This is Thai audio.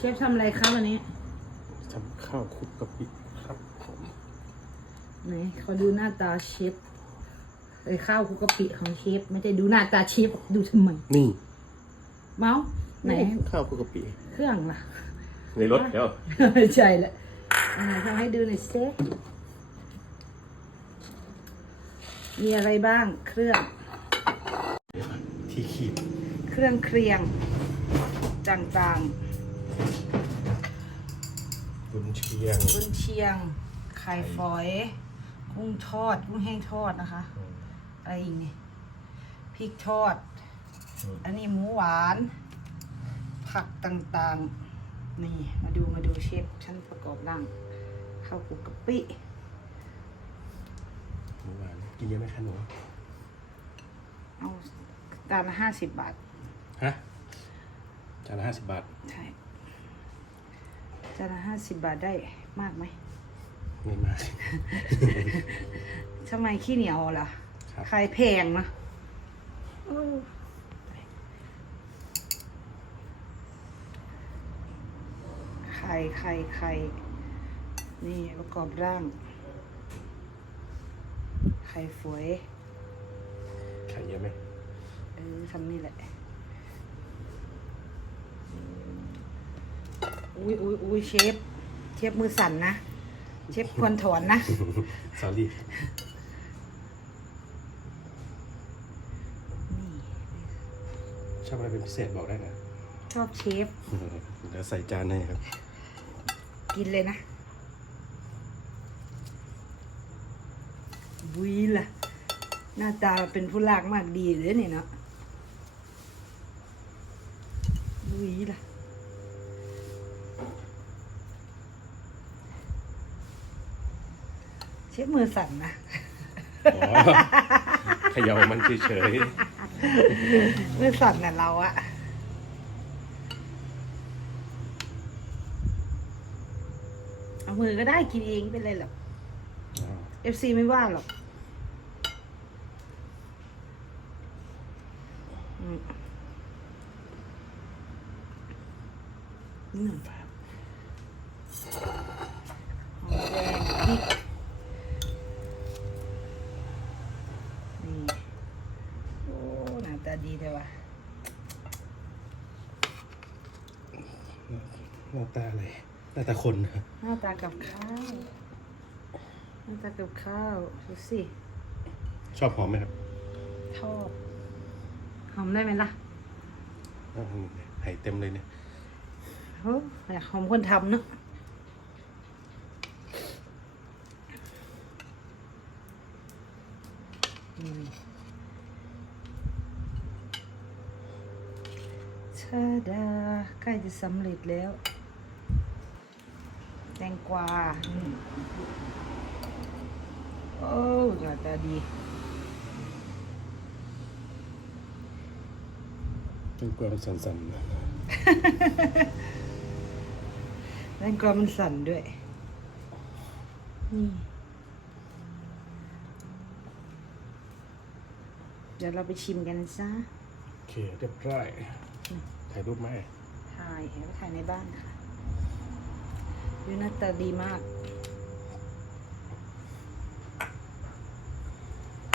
เชฟทำอะไรครับวันนี้ทำข้าวคลุกกะปิครับผมไหนขอดูหน้าตาเชฟไอ้ยข้าวคลุกกะปิของเชฟไม่ได้ดูหน้าตาเชฟดูทำไมนี่ เมาส์ไหนข้าวคลุกกะปิเครื่องล่ะ ในรถเดี๋ยวใช่แหละไหนทำให้ดูหน่อยเซมีอะไรบ้างเครื่อง ที่ขีดเครื่องเครียงต่าง บุญเชียงๆกุนเชียง ไข่ฝอย กุ้งทอด กุ้งแห้งทอดนะคะ อะไรอีกนี่พริกทอด อันนี้หมูหวาน ผักต่างๆ นี่ มาดูมาดูเชฟชั้นประกอบร่างข้าวคลุกกะปิหมูหวาน กินเยอะไหมคะหนู เอาจานละห้าสิบบาท ฮะจานละห้าสิบบาท ใช่ จานละห้าสิบบาทได้มากไหม ไม่มาก ทำไมขี้เหนียวล่ะครับ ขายแพงนะเออไข่ไข่ไข่นี่ประกอบร่าง ไข่ฝวยไข่เยอะไหมเออทำนี่แหละ อุ้ยอุ้ยอุ้ยเชฟ เชฟมือสั่นนะ เชฟควรถอนนะ สอรี่นี่ ชอบอะไรเป็นพิเศษบอกได้นะ ชอบเชฟ เดี๋ยวใส่จานให้ครับ กินเลยนะบุยล่ะ หน้าตาเป็นผู้ลากมากดีเลยเนี่ยเนาะบุยล่ะ ชฟมือสั่นนะอ๋อเขย่ามันเฉยมือสั่นน่ะเราอะเอามือก็ได้กินเองไม่เป็นไรหรอกๆอ๋อเอฟซีไม่ว่าหรอกอืมนี่หนึ่งหอมแดงพริกนี่ โอ้ หน้าตาดีเลยว่ะหน้าตาอะไรหน้าตาคนนะหน้าตากับข้าวหน้าตากับข้าวดูสิชอบหอมไหมครับชอบหอมได้ไหมล่ะอ้าวไข่เต็มเลยเนี่ย โอ้อยากหอมคนทำเนอะอืม ชาดาใกล้จะสำเร็จแล้ว แตงกวาอืมโอ้หน้าตาดีเป็นกวางสันๆนะแตงกวามันสั่นด้วย นี่ เดี๋ยวเราไปชิมกันซะโอเคเรียบร้อย ถ่ายรูปไหมถ่ายเห็นว่าถ่ายในบ้านค่ะยูหน้าตาดีมาก